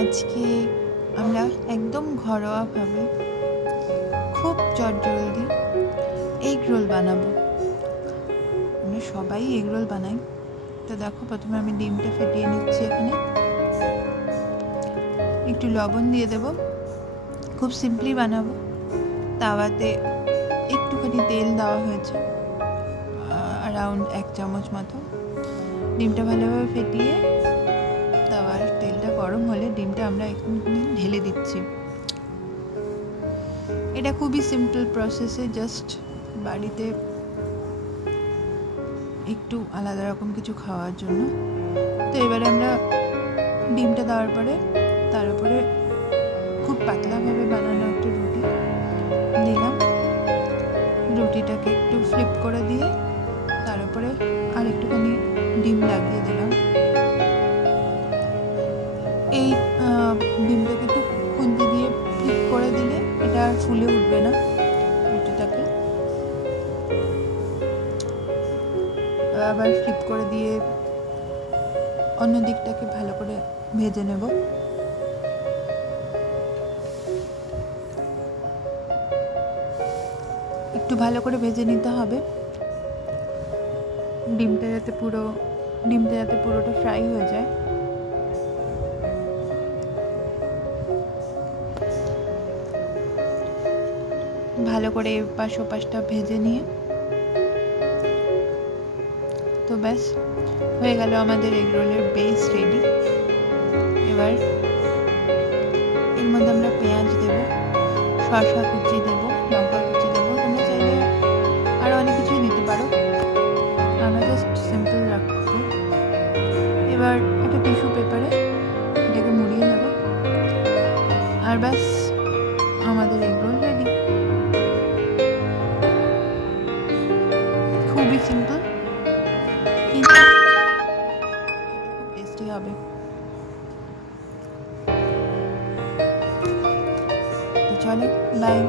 আজকে আমরা একদম ঘরোয়াভাবে খুব চটজলদি এগ রোল বানাবো। আমরা সবাই এগ রোল বানাই। তো দেখো, প্রথমে আমি ডিমটা ফেটিয়ে নিচ্ছি। এখানে একটু লবণ দিয়ে দেব। খুব সিম্পলি বানাবো। তাওয়াতে একটুখানি তেল দেওয়া হয়েছে, অ্যারাউন্ড 1 চামচ মতো। ডিমটা ভালোভাবে ফেটিয়ে তাওয়ার তেলটা গরম হলে ডিমটা আমরা একটুখানি ঢেলে দিচ্ছি। এটা খুবই সিম্পল প্রসেসে, জাস্ট বাড়িতে একটু আলাদা রকম কিছু খাওয়ার জন্য। তো এবারে আমরা ডিমটা দেওয়ার পরে তার উপরে খুব পাতলাভাবে বানানো একটা রুটি দিলাম। রুটিটাকে একটু ফ্লিপ করে দিয়ে তার উপরে আর একটুখানি ডিম লাগিয়ে দিলাম। এই ডিমটাকে একটু খুন্তি দিয়ে ফ্লিপ করে দিলে এটা আর ফুলে উঠবে না রুটিটাকে। আবার ফ্লিপ করে দিয়ে অন্য দিকটাকে ভালো করে ভেজে নেব। একটু ভালো করে ভেজে নিতে হবে, ডিমটা যাতে পুরোটা ফ্রাই হয়ে যায়। ভালো করে এপাশ ওপাশটা ভেজে নিয়ে তো ব্যাস হয়ে গেল আমাদের এগ রোলের বেস রেডি। এবার এর মধ্যে আমরা পেঁয়াজ দেব, শসা কুচি দেব, লঙ্কা কুচি দেবো। তোমরা চাইলে আরও অনেক কিছুই দিতে পারো, আমরা জাস্ট সিম্পল রাখবো। এবার একটা টিস্যু পেপারে এটাকে মুড়িয়ে নেব, আর ব্যাস আমাদের এগ রোল রেডি। খুবই সিম্পল, কিন্তু খুব টেস্টি হবে। তো চলো, বাই।